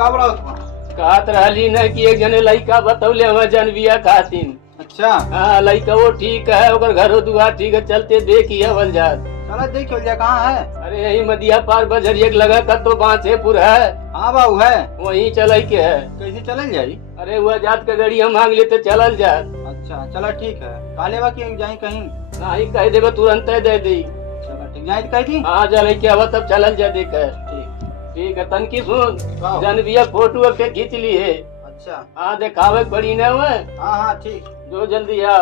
का बोला तुम? कहत रहली न कि एक जने लड़का बतौले हमें जनबिया खातिन। अच्छा हाँ लड़का वो ठीक है, ओकर घरो दुआर ठीक है, चलते देखिए अवल जात। चलो देखियो जा कहाँ है। अरे यही मदिया पार बजरिया लगा कतो बांसेपुर है। हाँ बाबू है। वहीं चल के है। कैसे चलल जाई? अरे वह जात का गाड़ी हम मांग लेते चलल जात। अच्छा चलो ठीक है। काले बा की जाई कहीं? नहीं कह देबे तुरंत दे दी। चलो ठीक जाई कह दी। हाँ चल के अब तब चलल जा देख। ठीक ठीक है तनकी सुन, हाँ। जनबिया फोटो के खींच ली है। अच्छा हाँ दिखावे पड़ी न हुए। हाँ हाँ ठीक। जो जल्दी आ।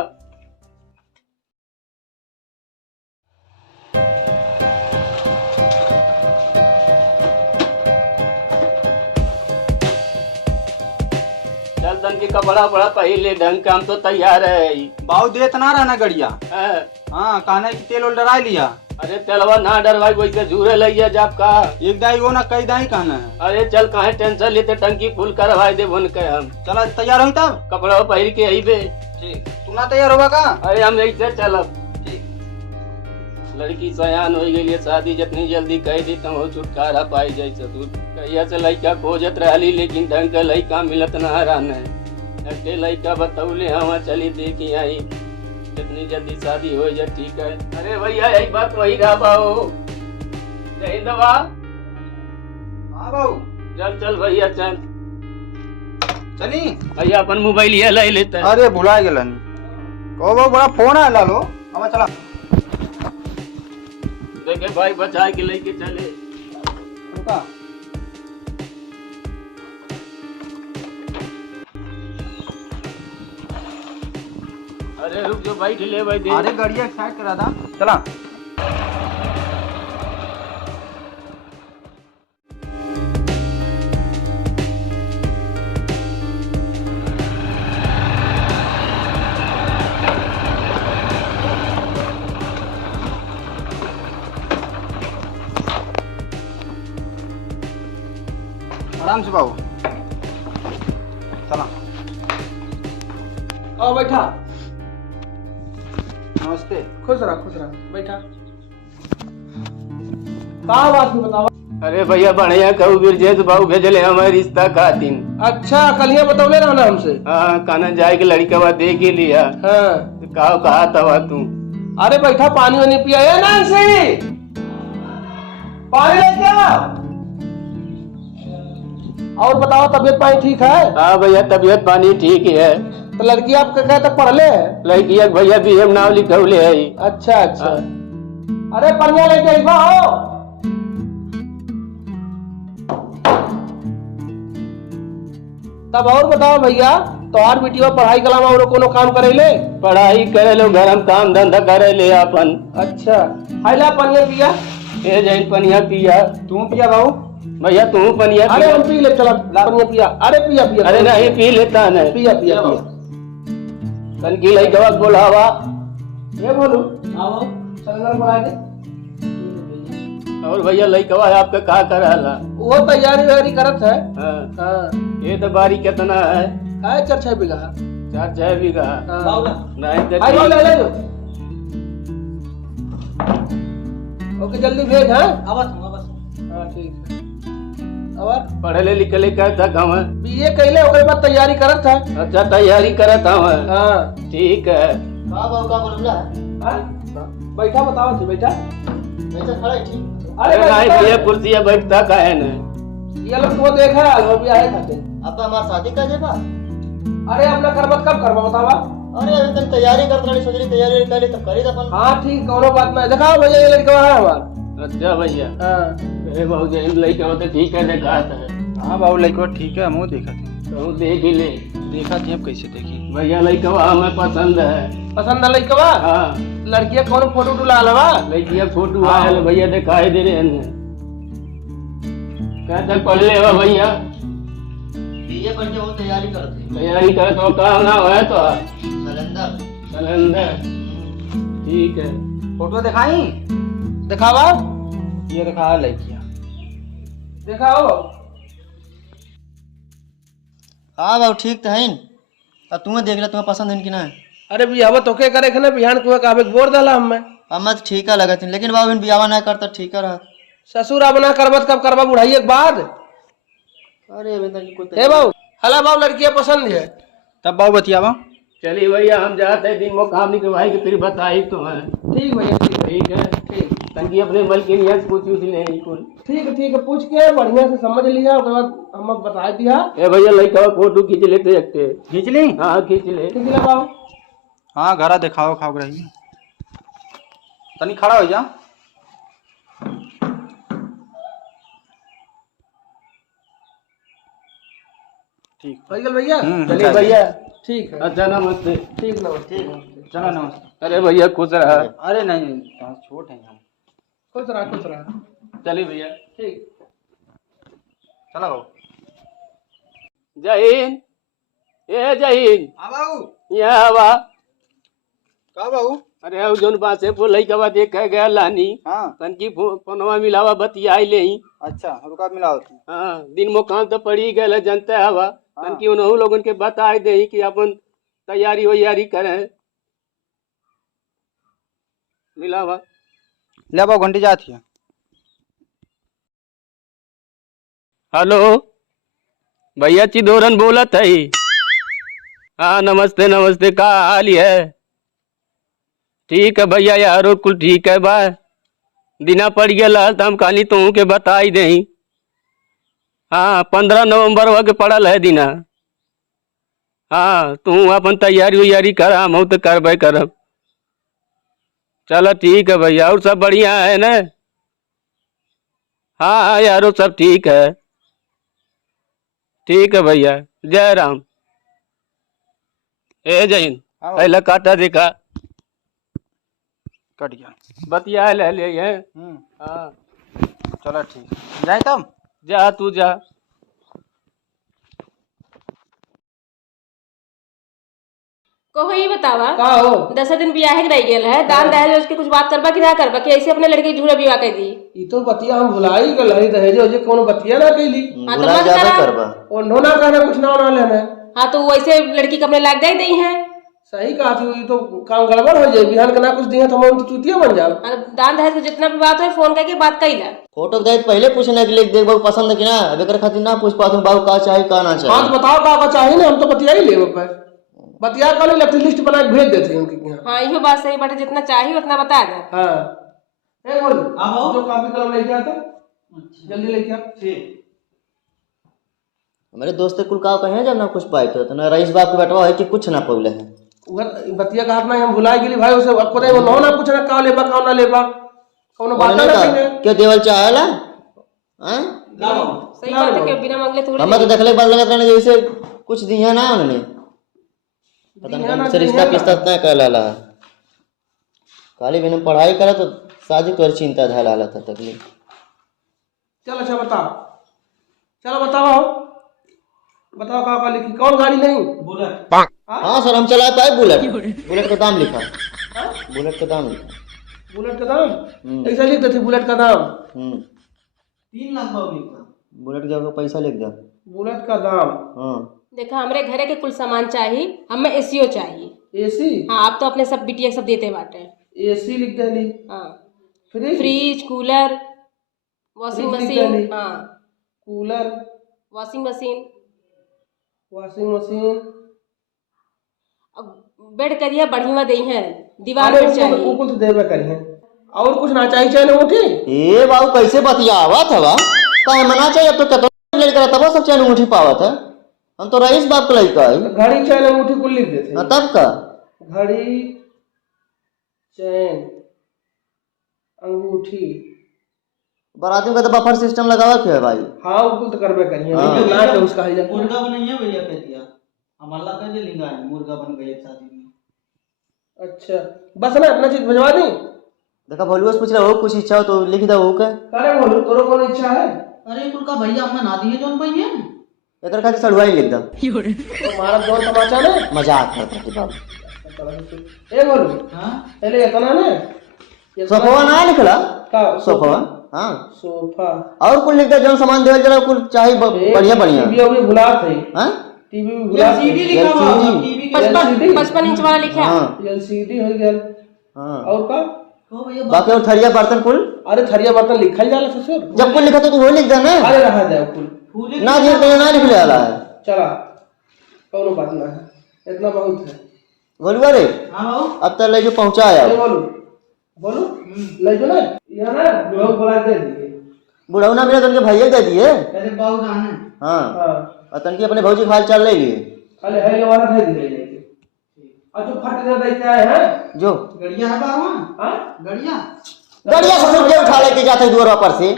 चल तन की कपड़ा बड़ा पहले ढंग का हम तो तैयार है। बाबू देत ना रहना गड़िया। हाँ। हाँ कहना कि तेल डरा लिया। अरे तेलवा ना डरवाई वैसे झूरे लइया जाप का। एक दाई वो ना कई दाई कहना है। अरे चल काहे टेंशन लेते, टंकी फुल करवाई दे बन के हम। चलो तैयार हो तब। कपड़ा पहन के आई बे। ठीक तू ना तैयार होगा का? अरे हम ऐसे चलब। ठीक। लड़की सयान हो गई है, शादी जितनी जल्दी कह दी तो वो छुटकारा पाई जाए। तू कहिया से लड़का खोजत रहली लेकिन ढंग का लड़का मिलत ना रहने। अके लड़का बतौले हम चली देखी आई, जितनी जल्दी शादी हो जाए ठीक है। अरे भैया यही बात वही रहा बाबू। जय दवा। हाँ बाबू चल चल भैया चल। चली। भैया अपन मोबाइल ये ले लेते। अरे भुला गेलन। कहो बाबू बड़ा फोन है लालो। अब चला। देखे भाई बचा के लेके चले। रुका। अरे रुक जो बैठ ले भाई दे। अरे गाड़िया साइड करा था। चला। आराम से बाबू। चला। आओ बैठा। नमस्ते। खुश रहा बैठा। कहाँ बात में बताओ। अरे भैया बढ़िया कहू बिरजेश बाबू भेजले हमारे रिश्ता खातिन। अच्छा कलिया बतौले रहो ना हमसे। हाँ काना जाए के लड़का बा देख ही लिया। हाँ कहा तवा तू। अरे बैठा पानी वानी पिया है नांसी, पानी लेके आओ। और बताओ तबीयत पानी ठीक है? हाँ भैया तबीयत पानी ठीक है। तो लड़की आपका क्या तक पढ़ले है? लड़की एक भैया भी हम नाम लिखौले है। अच्छा अच्छा। अरे पनिया लेके आई हो। तब और बताओ भैया, तो और बेटिया पढ़ाई के अलावा और कोनो काम करेले? पढ़ाई करे लो, घर में काम धंधा करे ले अपन। अच्छा हैला पनिया पिया। ए जैन पनिया पिया। तू पिया बाबू। भैया तू पनिया अरे पिया। हम पी ले चला पनिया पिया। अरे पिया पिया। अरे नहीं पी लेता न। पिया पिया पिया। कल की लड़का बोलावा। ये बोलू आओ संगर बुला के। और भैया लड़का आपका का करला? वो तैयारी वैयारी करत है। हाँ। हाँ ये तो बारी कितना है? है 4-6 बीघा। 4-6 बीघा। हाँ नहीं तो आई ठीक। ले ले जो। ओके जल्दी भेज। हाँ हाँ ठीक है। और पढ़ले लिखले का था काम है? बीए कैले ओकरे बाद तैयारी करत है। अच्छा तैयारी करत हूँ। हाँ ठीक है। हाँ? बैठा बताओ जी बैठा। अरे नहीं भैया कुर्सियाँ बैठता का है न। ये लोग तो देखा है वो भी आए खाते। अब हमार शादी कर देबा। अरे अपना करबत कब करबा बतावा। अरे अभी तक तैयारी करत रही, सोच रही तैयारी कर ली तब करी अपन। हाँ ठीक कोनो बात नहीं। दिखाओ भैया ये लड़का है हमारा। अच्छा भैया। हाँ अरे बहुत जैन लड़का हो तो ठीक है देखा है। हाँ बाबू लड़का ठीक है। मुँह देखा थी। तो देख ही ले। देखा थी अब कैसे देखी। भैया लड़का हमें पसंद है। पसंद है लड़का? हाँ लड़किया कौन फोटो उठा लवा? लड़किया फोटो आयल भैया दिखाई दे रहे हैं। क्या तक पढ़ ले भैया? बीए पढ़ के वो तैयारी करत है। तैयारी कर तो काम ना है तो सलेंडर। सलेंडर। ठीक है। फोटो दिखाई। दिखावा। ये दिखा लड़कियाँ। दिखाओ। हाँ बाबू ठीक तो है। अब तुम्हें देख रहा तुम्हें पसंद है कि ना? अरे बियाह तो के करे खने बिहान को काबे बोर दला हमें। हमें तो ठीक है लगत है, लेकिन बाबू बियाह ना करता ठीक है रहा। ससुर अब ना करबत कब करबा बुढ़ाई के बाद। अरे अभी तक कोई हे बाबू हला बाबू लड़कियां पसंद है। तब बाबू बतियावा। चलिए भैया हम जाते हैं दिन में काम निकलवाई के फिर बताई तो है। ठीक भैया ठीक है ठीक तनकी अपने मलकिन यहाँ से पूछ ले कुल। ठीक है पूछ के बढ़िया से समझ लिया उसके बाद हम बता दिया। ए भैया लड़का फोटो खींच लेते एकटे। खींच ली। हाँ खींच ले। ठीक है बाबू। हाँ घरा दिखाओ खाओ रही तनी खड़ा हो जा। ठीक भैया चलिए भैया ठीक है। अच्छा नमस्ते। ठीक नमस्ते। चलो नमस्ते। अरे भैया खुश रहा। अरे नहीं छोट है हम। खुश रहा। चलिए भैया ठीक। चलो बाबू। जय हिंद। ए जय हिंद। हाँ बाबू। यहाँ हवा। का बाबू। अरे अब जोन बासे फो लइका बा देख गया लानी। हाँ तनकी फोनवा मिलावा बतियाई ले। अच्छा रुका मिला होती। हाँ दिन में काम तो पड़ी गए जनते हवा। तनकी उन्होंने लोगन के बताई दे कि अपन तैयारी वैयारी करें। मिलावा ले बाबू घंटी जाती है। हेलो भैया चिदोरन बोलत है। हाँ नमस्ते नमस्ते का हाल है। ठीक है भैया यारो कुल ठीक है बा। दिना पड़ गया तो हम कहानी तुम के बताई दे। हाँ 15 नवंबर वह के पड़ल है दिना। हाँ तू अपन तैयारी वैयारी कर हम तो करबे करब। चलो ठीक है भैया और सब बढ़िया है ना। हाँ यारो सब ठीक है। ठीक है भैया जय राम। ए जय हिंद। हाँ पहला काटा देखा कट गया। बतिया ले ले है। हाँ चलो ठीक जाए तब। जा तू जा। को ही बतावा का हो 10 दिन बियाह के रह गेल है। दान दहेज उसके कुछ बात करबा कि ना करबा कि ऐसे अपने लड़के के झूठा विवाह कर दी। ई तो बतिया हम भुलाई गल है दहेज ओजे कोनो बतिया ना कैली। हाँ तो बुला मत ज्यादा करा। करबा। ओन्हो ना कहना कुछ ना लेना। हाँ तो वैसे लड़की के अपने लाग दे दी है। सही कहा थी तो काम गड़बड़ हो जाए बिहान के ना कुछ दिए तो हम तो चूतिया बन जाओ। हाँ, तो दान दहेज के जितना भी बात है फोन करके बात कइला। फोटो दे पहले पूछने के लिए देख बाबू पसंद है कि ना। अब एकर खातिर ना पूछ पात बाबू का चाहिए का ना हाँ चाहिए। तो बताओ का चाहिए ना हम तो बतिया ही ले पर बतिया कर ले लिस्ट बना के भेज देते हैं उनके यहाँ। हाँ इहो बात सही बात है जितना चाहिए उतना बता दे। हाँ ए बोल जो कॉपी कलम लेके आता जल्दी लेके आ। ठीक मेरे दोस्त कुल का कहे जब ना कुछ पाए तो ना रईस बाप के बेटवा है कि कुछ ना पौले है। बतिया का हाथ ना हम भुला गेली भाई उसे अब कोई वो ना कुछ ना का लेबा का ना लेबा कोनो बात ना कहिने। क्या देवल चाहेला हैं सही बात है कि बिना मांगले थोड़ी हम तो देखले बाल लगत रहने जैसे कुछ दिया ना उन्होंने पता नहीं से रिश्ता किस्ता ना कहलाला। खाली बिना पढ़ाई करा तो शादी तोर चिंता धलाला था तकलीफ। चल अच्छा बताओ चलो बताओ का लिखी कौन गाड़ी नहीं बुलेट। हाँ सर हम चला पाए बुलेट। बुलेट का दाम लिखा। बुलेट का दाम लिखा। बुलेट का दाम ऐसा लिख देते बुलेट का दाम 3 लाख लिखा। बुलेट का पैसा लिख दो। बुलेट का दाम। हाँ देखा हमरे घरे के कुल सामान चाहिए हमें एसीओ चाहिए। एसी। हाँ आप तो अपने सब बिटिया सब देते बाटे। एसी लिख देली। हाँ फ्रिज कूलर वॉशिंग फ्रिज लिख मशीन। देली। हाँ कूलर वॉशिंग मशीन बेड करिए बढ़िया दे है दीवार अरे पर चाहिए। कुल तो देबे करिए और कुछ ना चाहिए चाहिए अंगूठी। ए बाबू कैसे बतियावत हवा का मना चाहिए। अब तो कतो लेकर तब सब चैन अंगूठी पावत है। हम तो रईस बाप का लड़का है। घड़ी चैन अंगूठी कुल लिख देते। हाँ, तब का घड़ी चैन अंगूठी बरातियों का तो बफर सिस्टम लगावा क्यों है भाई। हाँ कुल तो करबे करिए ना के उसका है मुर्गा बनइया भैया कह दिया हमारा कह दे लिंगा है मुर्गा बन गए शादी में। अच्छा बस ना इतना चीज भिजवा दी। देखा भोलुआ से पूछ रहा हो कुछ इच्छा हो तो लिख दो का। अरे बोलो तोरो कौन इच्छा है। अरे कुल का भैया हम ना दिए जोन भैया एकर खातिर सड़वाई लिख दो। तुम्हारा दौर तमाचा ने मजाक करता है बाबू। ए बोलो हां पहले इतना ने सोफा ना लिखला का सोफा। हाँ सोफा और कुल लिख दो जो सामान देवल जरा कुल चाहिए बढ़िया बढ़िया। टीवी अभी भुला थे। हाँ टीवी भी भुला थे। सीडी लिखा हुआ LCD टीवी 55 इंच वाला लिखा। हाँ एलसीडी हो गया। हाँ और का तो भैया बाकी और थरिया बर्तन कुल अरे थरिया बर्तन लिखल जाला ससुर। जब कुल लिखा तो तू वो लिख देना। अरे रहा जाए कुल। फूले ना जी तो ना लिख ले आला है। चला कौनो बात ना है, इतना बहुत है। बोलुआ रे हाँ बाबू अब तक ले जो पहुंचाया अरे बोलो बोलो ले जो ना यहाँ ना लोग बुला दे दिए। बुढ़ऊ ना मेरे तनके भैया दे दिए। अरे बाबू जान है हाँ हाँ और तनकी अपने भौजी खाल चाल ले लिए खाली है वाला दे दिए। और जो फट कर देते आए हैं जो गड़िया है बाबू हाँ गड़िया गाड़िया ससुर के उठा लेके जाते दूर पर से।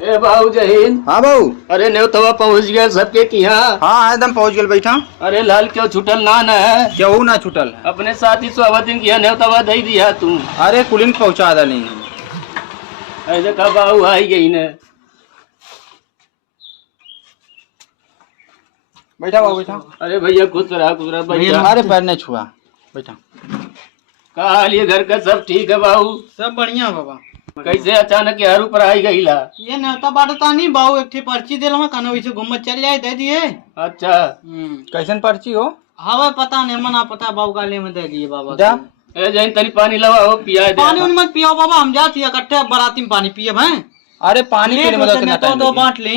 ए बाबू जहीन, हाँ बाबू। अरे न्योतवा पहुंच गया सबके की यहाँ। हाँ एकदम पहुंच गए बैठा। अरे लाल क्यों छुटल ना न है? केहू ना छुटल। अपने साथी स्वागतिन किया न्योतवा दे दिया तू। अरे कुलिन पहुंचा दली। ऐसे का बाबू आई गई न। बैठा बाबू बैठा। अरे भैया खुश रहा भैया। अरे पैर नहीं छुआ बैठा। का हाल ये घर का सब ठीक है बाबू? सब बढ़िया बाबा। कैसे अचानक यार ऊपर आई गई ला? ये न्योता बाटता नहीं बाबू एक ठे पर्ची दिल में कहना वैसे घूमत चल जाए दे दिए। अच्छा कैसन पर्ची हो? हवा पता नहीं मना पता बाबू काले में दे दिए बाबा जा ए जैन तनी पानी लवा हो पिया दे। पानी उन मत पियो बाबा हम जाती इकट्ठे बाराती में पानी पिए भाई। अरे पानी पीने में कितना तो टाइम दो बांट ली।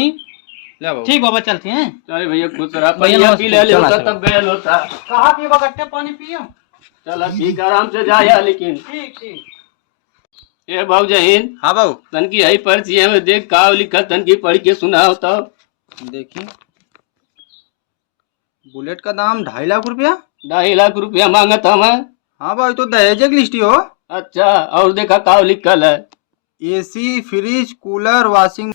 ले बाबू। ठीक बाबा चलते हैं। अरे भैया खुश रहा भैया भैया पी ले चला, होता चला। तब गयल होता। कहा पियो इकट्ठे पानी पियो। चला ठीक आराम से जाया लेकिन। ठीक ठीक ए बाबू जहीन, हाँ बाबू तन की आई पर्ची है में देख का लिखा तन की पढ़ के सुनाओ तो। देखिए बुलेट का दाम 2.5 लाख रुपया। 2.5 लाख रुपया मांगा था मैं। हाँ भाई तो दहेज की लिस्ट ही हो। अच्छा और देखा का लिखल है? एसी फ्रिज कूलर वॉशिंग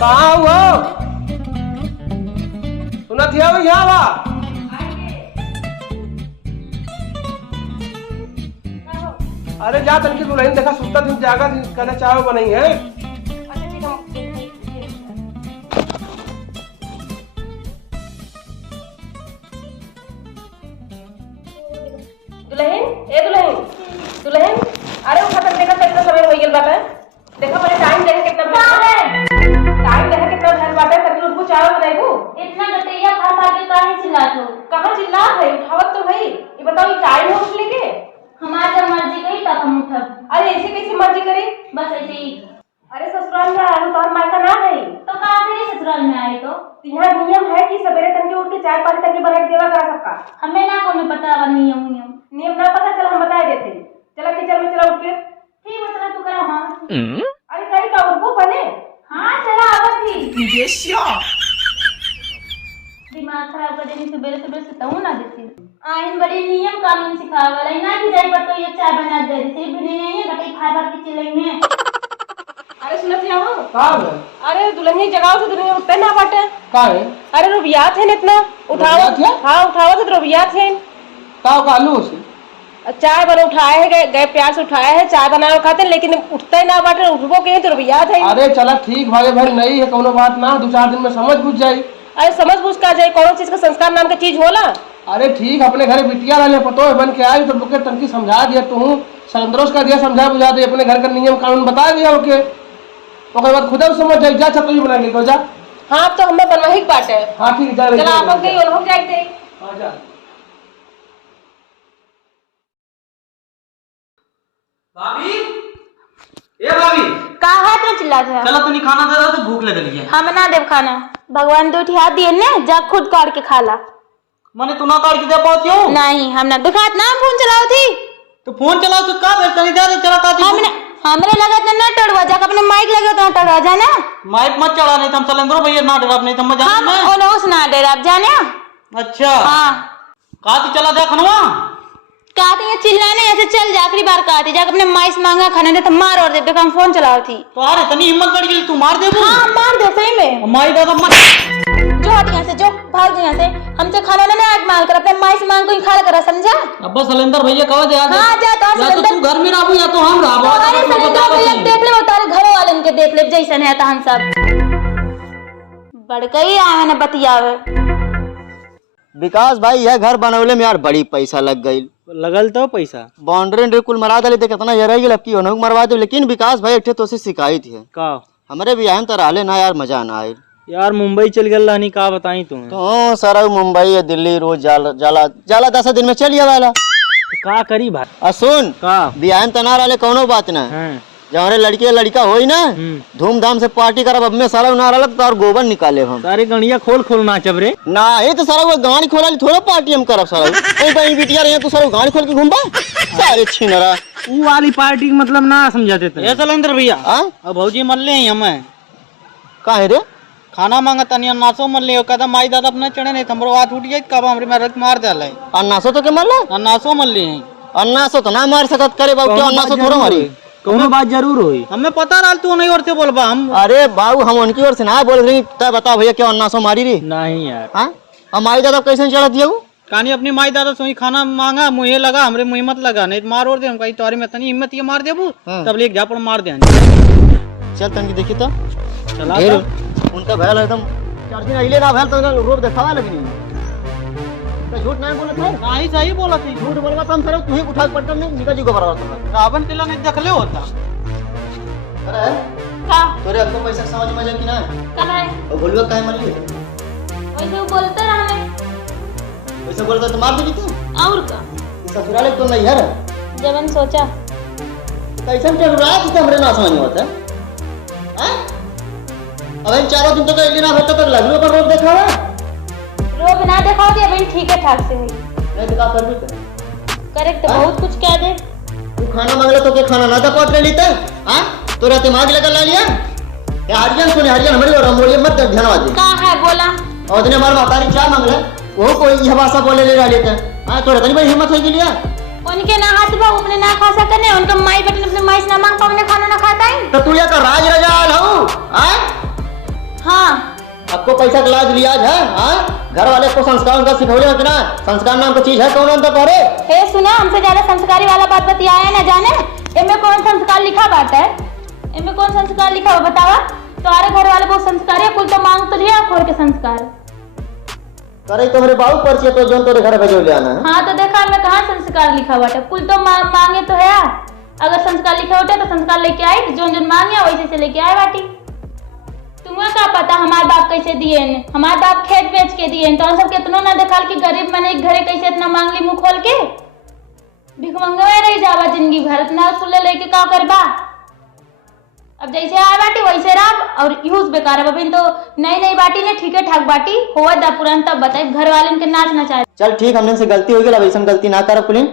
कहाँ हुआ सुना थी यहाँ बा अरे जा तनकी दुल्हन देखा सुता थी जागा थी कहना चाय बनाई है। दुल्हन ए दुल्हन दुल्हन अरे उठा कर देखा कितना समय हो गया बाटे देखा पहले टाइम देखा कितना टाइम देखा कितना भर बाटे तब उनको चाय बनाईबू इतना गटैया खा खा के काहे चिल्लात हो? कहां चिल्ला है उठावत तो भाई ये बताओ ये टाइम हो उठने के हमार जब मर्जी करी तब हम उठब। अरे ऐसे कैसे मर्जी करे बस ऐसे ही। अरे ससुराल में आया तो मायका ना है तो कहा करी ससुराल में आए तो यहाँ नियम है कि सवेरे तन के उठ के चाय पानी तक की बना के देवा करा सबका हमें ना कोनो पता बा नियम नियम नियम ना पता चला हम बता देते चला किचन में चला उठ के ठीक है चला तू करा। हां अरे कहीं का उठो पहले हां चला आवत थी दिमाग खराब कर देनी सवेरे सवेरे सुताऊं ना देती आइन बड़े नियम कानून सिखावला ना कि जाई पर तो ये चाय बना दे सिर्फ नहीं है गटई फाड़ फाड़ के चिल्लाई में। अरे सुनत या हो कहाँ है अरे दुल्हन जगाओ से दुल्हन उठते ना बाटे कहाँ है अरे रुबियात है न इतना उठाओ रुबियात है? हाँ उठाओ तो रुबियात है कहाँ का आलू से चाय बना उठाए है गए प्यार से उठाया है चाय बना खाते लेकिन उठते ना बाटे उठबो के तो रुबियात है। अरे चला ठीक भाई भाई नहीं है कोनो बात ना 2-4 दिन में समझ बुझ जाई। अरे समझ बुझ का जाए कौन चीज का संस्कार नाम का चीज होला। अरे ठीक अपने घर बिटिया वाले पतो है बन के आई तो लोग तनकी समझा दिया तू सलंदरोस का दिया समझा बुझा दे अपने घर का नियम कानून बता दिया ओके ओके बाद खुदा समझ जाए जा चल बना ले जा। हाँ अब तो हमें बनवा ही बाटे हाँ ठीक जा चला आप लोग गई हो जाए हाँ जा भाभी ए भाभी कहा तो चिल्ला था चलो तनी खाना दे दो तो भूख लग रही है। हम ना देव खाना भगवान दो हाथ दिए ने जा खुद काट के खा ला। मैंने तू ना काट के दे पाती हो नहीं हम ना दुखात ना फोन चलाओ थी तो फोन चलाओ तो का बेटा नहीं दे चला काटी हमने हमरे लगा तो ना टड़वा जा अपने माइक लगे तो टड़वा जाना माइक मत चढ़ा नहीं तो हम सलेंद्रो भैया ना डरा नहीं तो हम जाने हम में ओनोस ना डर आप जाने। अच्छा हां काटी चला जा खनवा कहते हैं चिल्लाने ऐसे चल जा आखिरी बार कहते जाके अपने माइस मांगा खाने दे तो मार और दे तो हम फोन चलाओ थी तो अरे तनी हिम्मत बढ़ गई तू मार दे वो हां मार दे सही में माई दादा मत जो हट यहाँ से जो भाग जा यहाँ से हमसे खाना ना आज मांग कर अपने माइस मांग को ही खा करा समझा। अब सलेंदर भैया कहो दे हां जा तो या तो तू घर में रहबो या तो हम रहबो अरे सलेंदर भैया देख ले तारे घर वाले के देख ले जैसन है तहन सब बड़कई आवे ना बतियावे। विकास भाई यह घर बनवले में यार बड़ी पैसा लग गई लगल तो पैसा बाउंड्री कुल मरा दे कितना ये रह गई अब की होने मरवा दे लेकिन विकास भाई एक तो से शिकायत है का हमारे भी आए तो रहले ना यार मजा ना आए यार मुंबई चल गल रहनी का बताई तुम्हें तो सारा मुंबई या दिल्ली रोज जाला 10 दिन में चलिए वाला तो का करी भाई सुन का बियाह तो ना रहे कौनो बात ना जब हमारे लड़की लड़का होई ना धूमधाम से पार्टी करब अब में सारा ना रहा तो और गोबर निकाले हम सारे गणिया खोल खोल नाचब रे ना ये तो सारा वो गाड़ी खोला थोड़ा पार्टी हम करब सारा ए भाई बिटिया रहे तो सारा गाड़ी खोल के घूमबा सारे छिनरा वो वाली पार्टी मतलब ना समझाते थे ए सलेंद्र भैया हां अब भौजी मर ले हमें काहे रे खाना मांगा तनी नासो मर ले कदा माई दादा अपने चढ़े नहीं हमरो हाथ उठ जाए कब हमरे में रख मार देले अन्नासो तो के मरला नासो मर ले अन्नासो तो ना मार सकत करे बाबू क्यों अन्नासो थोड़ा मारी कौनो बात जरूर होई हमें पता रहा तू नहीं और से बोलबा हम अरे बाबू हम उनकी ओर से ना बोल रही तब बता भैया क्या अन्नासो मारी रे नहीं यार हां हमारी दादा कैसे चढ़ा दिया कहानी अपनी माई दादा सोई खाना मांगा मुझे लगा हमरे मुंह मत लगा नहीं तो मार और दे हम कहीं तोरी में तनी हिम्मत ये मार देबू तब लेके जा पर मार दे चल तन की देखी तो चला ढेर उनका भैल एकदम 4 दिन अइले ना भैल तो रोब देखावा लगी तो झूठ नहीं बोलत है नहीं सही बोला थी झूठ बोलबा तो हम सारे तू ही उठा के पटन नहीं निकल जी को बराबर रावण किला नहीं देख ले होता अरे का तोरे अब तो पैसा समझ में कि ना कहां है और बोलबा काहे मरी वैसे वो बोलते रहने वैसे बोलता तो मार देगी तू और का ससुराल तो नहीं है जबन सोचा कैसे चल रहा है कि हमरे ना समझ में होता हां अब इन 4 दिन तक इतना भर तक लगलो पर रोब देखावा रोब ना दिखाओ दे अभी ठीक है ठाक से हुई नहीं तो का करबी तो करेक्ट बहुत कुछ कह दे तू खाना मांगला तो के खाना ना दे पट ले लीते हां तोरा दिमाग लगा ला लिया हरिजन सुने हरिजन हमारी और हम बोलिए मत धन्यवाद दे। कहाँ है बोला? और दिन हमारे महतारी चाय मांग ले वो कोई यह भाषा बोले ले रहा लेते हैं। हाँ तो इतनी बड़ी हिम्मत है के लिए उनके ना हाथ बा अपने ना खा सकने, उनका माई बेटे अपने माई से ना मांग पाने खाना ना खाता है। तो तू ये का राज रजा हूँ। हाँ आपको पैसा का लाज लियाज है? घर वाले को संस्कार उनका सिखौले हो कि ना? संस्कार नाम की चीज है कौन अंतर करे? हे सुना, हमसे ज्यादा संस्कारी वाला बात बतियाया ना जाने। इनमें कौन संस्कार लिखा बात है? इनमें कौन संस्कार लिखा हो बतावा? तुम्हारे घर वाले बहुत संस्कारी है, कुल तो मांग तो लिया खोर के संस्कार। अरे तुम्हारे बाबू परिचय तो जो तेरे घर भेजो ले आना है। हाँ तो देखा मैं कहाँ संस्कार लिखा हुआ है, कुल तो मांगे तो है। अगर संस्कार लिखा होता तो संस्कार लेके आए, जो मांगे वैसे से लेके आए बाटी। तुम्हें क्या पता हमारे बाप कैसे दिए? हमारे बाप खेत बेच के दिए तो हम सब कितनों ना देखा कि गरीब मैंने घरे कैसे इतना मांग ली मुंह खोल के। भिख मंगवे रही जावा जिंदगी भर, इतना कुल्ले लेके का करबा? अब जैसे आए बाटी वैसे रहा और यूज बेकार है। तो नई बाटी ने ठीक है ठाक बाटी हुआ दा पुरान तब बताए घर वाले इनके नाच ना चाहे। चल ठीक, हमने से गलती हो गई, अब ऐसा गलती ना कर पुलिन।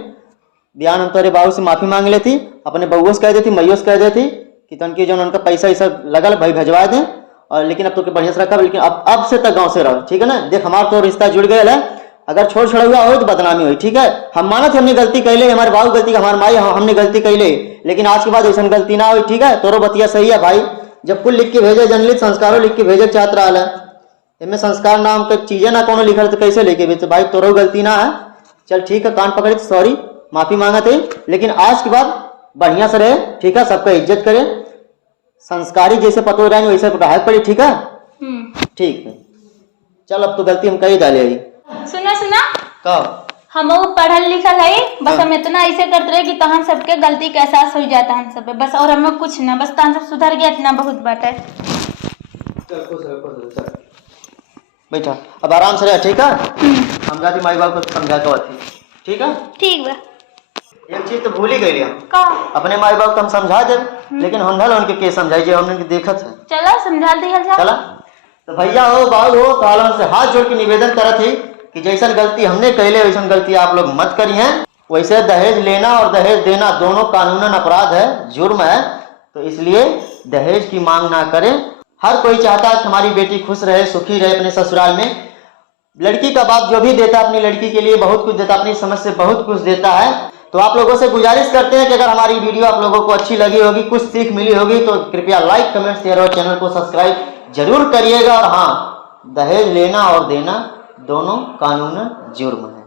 बयान हम तोरे बाबू से माफी मांग लेती, अपने बउओ से कह देती, मैयो से कह देती कि तनकी जो उनका पैसा ऐसा लगल भाई भेजवा दें। और लेकिन अब तो बढ़िया से रखा, लेकिन अब से तक गांव से रहो, ठीक है ना? देख हमारा तो रिश्ता जुड़ गया है, अगर छोड़ छड़ा हुआ हो तो बदनामी हुई, ठीक है? हम माना थे हमने गलती कैले, हमारे बाबू गलती, हमारे माई हमने गलती कैले, लेकिन आज के बाद ऐसा गलती ना हुई, ठीक है? तोरो बतिया सही है भाई, जब कुल लिख के भेजे जनलित संस्कारों लिख के भेजे चाहत रहा है, इनमें संस्कार नाम का चीजें ना कोनो लिखल तो कैसे लेके भेज? भाई तोरो गलती ना है, चल ठीक है, कान पकड़े सॉरी, माफी मांगा थे, लेकिन आज के बाद बढ़िया से रहे, ठीक है? सबका इज्जत करे, संस्कारी जैसे पतो रहे वैसे रहा पड़ी, ठीक है? ठीक है, चल अब तो गलती हम कही डाले। सुना सुना कब हम पढ़ल लिखल है, बस हम इतना ऐसे करते रहे कि तहन सबके गलती का एहसास हो जाता है हम सब बस, और हमें कुछ ना, बस तहन सब सुधर गया, इतना बहुत बात है। बैठा अब आराम से रह, ठीक है? हम जाती माई बाप को समझा के बात, ठीक है? ठीक बा। एक चीज तो भूल ही गई हम, का अपने माई बाप को हम समझा दे, लेकिन हम उनके के समझाई हमने देखत है। चलो समझा दिया जा। चला तो भैया हो बाबू हो तो से हाथ जोड़ के निवेदन करत है कि जैसा गलती हमने कैले वैसा गलती आप लोग मत करिए। वैसे दहेज लेना और दहेज देना दोनों कानूनन अपराध है, जुर्म है, तो इसलिए दहेज की मांग ना करें। हर कोई चाहता है कि हमारी बेटी खुश रहे, सुखी रहे अपने ससुराल में। लड़की का बाप जो भी देता है अपनी लड़की के लिए बहुत कुछ देता है, अपनी समझ से बहुत कुछ देता है। तो आप लोगों से गुजारिश करते हैं कि अगर हमारी वीडियो आप लोगों को अच्छी लगी होगी, कुछ सीख मिली होगी, तो कृपया लाइक कमेंट शेयर और चैनल को सब्सक्राइब जरूर करिएगा। और हाँ, दहेज लेना और देना दोनों कानूनन जुर्म है।